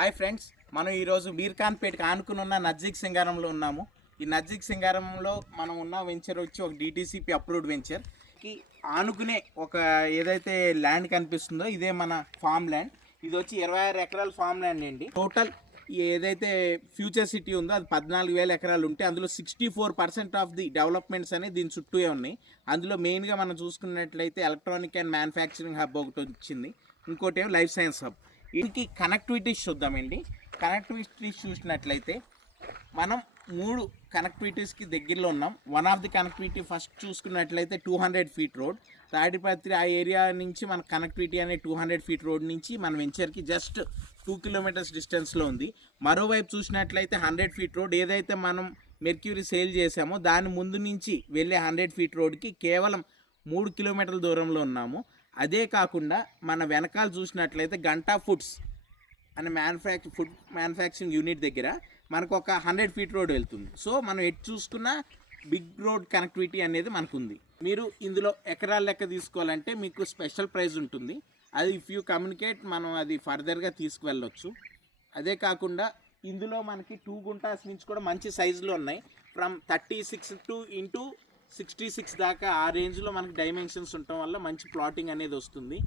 Hi friends, మనం ఈరోజు మీర్ఖాన్పేటకి ఆనుకుని ఉన్న నజ్జిక్ సింగారంలో ఉన్నాము. ఈ నజ్జిక్ సింగారంలో మనం ఉన్న వెంచర్ వచ్చి ఒక డిటీసీపీ అప్రూవ్డ్ వెంచర్కి ఆనుకునే ఒక ఏదైతే ల్యాండ్ కనిపిస్తుందో ఇదే మన ఫామ్ ల్యాండ్. ఇది వచ్చి 26 ఎకరాల ఫామ్ ల్యాండ్ అండి. టోటల్ ఏదైతే ఫ్యూచర్ సిటీ ఉందో అది 14,000 ఎకరాలు ఉంటే అందులో 64% ఆఫ్ ది డెవలప్మెంట్స్ అనేది దీని చుట్టూ ఉన్నాయి. అందులో మెయిన్గా మనం చూసుకున్నట్లయితే ఎలక్ట్రానిక్ అండ్ మ్యానుఫ్యాక్చరింగ్ హబ్ ఒకటి వచ్చింది, ఇంకోటి ఏమో లైఫ్ సైన్స్ హబ్. వీటికి కనెక్టివిటీస్ చూద్దామండి. కనెక్టివిటీస్ చూసినట్లయితే మనం 3 కనెక్టివిటీస్కి దగ్గరలో ఉన్నాం. One of the connectivity first చూసుకున్నట్లయితే 200 ఫీట్ రోడ్, తాడిపత్రి ఆ ఏరియా నుంచి మన కనెక్టివిటీ అనే 200 ఫీట్ రోడ్ నుంచి మన వెంచర్కి జస్ట్ 2 కిలోమీటర్స్ డిస్టెన్స్లో ఉంది. మరోవైపు చూసినట్లయితే 100 ఫీట్ రోడ్ ఏదైతే మనం మెర్క్యూరీ సేల్ చేసామో దాని ముందు నుంచి వెళ్ళే 100 ఫీట్ రోడ్కి కేవలం 3 కిలోమీటర్ల దూరంలో ఉన్నాము. అదే కాకుండా మన వెనకాల చూసినట్లయితే గంటా ఫుడ్స్ అనే ఫుడ్ మ్యానుఫ్యాక్చరింగ్ యూనిట్ దగ్గర మనకు ఒక 100 ఫీట్ రోడ్ వెళ్తుంది. సో మనం ఎటు చూసుకున్న బిగ్ రోడ్ కనెక్టివిటీ అనేది మనకు ఉంది. మీరు ఇందులో ఎకరాల లెక్క తీసుకోవాలంటే మీకు స్పెషల్ ప్రైస్ ఉంటుంది. అది ఇఫ్ యూ కమ్యూనికేట్ మనం అది ఫర్దర్గా తీసుకువెళ్ళొచ్చు. అదే కాకుండా ఇందులో మనకి 2 గుంటాస్ నుంచి కూడా మంచి సైజులో ఉన్నాయి. ఫ్రమ్ 36 టు ఇంటూ 66 దాకా ఆ రేంజ్లో మనకి డైమెన్షన్స్ ఉండటం వల్ల మంచి ప్లాటింగ్ అనేది వస్తుంది.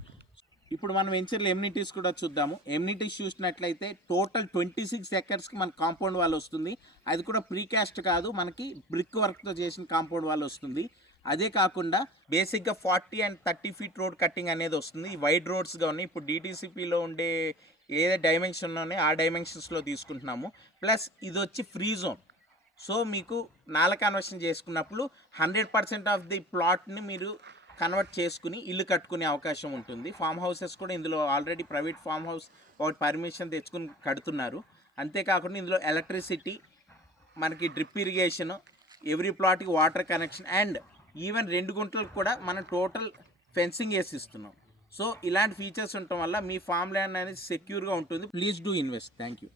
ఇప్పుడు మనం వెంచర్లో ఎమ్యూనిటీస్ కూడా చూద్దాము. ఎమ్యూనిటీస్ చూసినట్లయితే టోటల్ 26 ఎకర్స్కి మన కాంపౌండ్ వాల్ వస్తుంది. అది కూడా ప్రీకాస్ట్ కాదు, మనకి బ్రిక్ వర్క్తో చేసిన కాంపౌండ్ వాల్ వస్తుంది. అదే కాకుండా బేసిక్గా 40 అండ్ 30 ఫీట్ రోడ్ కట్టింగ్ అనేది వస్తుంది. వైడ్ రోడ్స్గా ఉన్నాయి. ఇప్పుడు డిటీసీపీలో ఉండే ఏ డైమెన్షన్ ఉన్నాయో ఆ డైమెన్షన్స్లో తీసుకుంటున్నాము. ప్లస్ ఇది వచ్చి ఫ్రీ జోన్. సో మీకు నాల కన్వర్షన్ చేసుకున్నప్పుడు 100% ఆఫ్ ది ప్లాట్ని మీరు కన్వర్ట్ చేసుకుని ఇల్లు కట్టుకునే అవకాశం ఉంటుంది. ఫామ్ హౌసెస్ కూడా ఇందులో ఆల్రెడీ ప్రైవేట్ ఫామ్ హౌస్ ఒకటి పర్మిషన్ తెచ్చుకుని కడుతున్నారు. అంతేకాకుండా ఇందులో ఎలక్ట్రిసిటీ, మనకి డ్రిప్ ఇరిగేషన్, ఎవ్రీ ప్లాట్కి వాటర్ కనెక్షన్ అండ్ ఈవెన్ 2 గుంటలకు కూడా మనం టోటల్ ఫెన్సింగ్ వేసి ఇస్తున్నాం. సో ఇలాంటి ఫీచర్స్ ఉండటం వల్ల మీ ఫామ్ ల్యాండ్ అనేది సెక్యూర్గా ఉంటుంది. Please do invest. Thank you.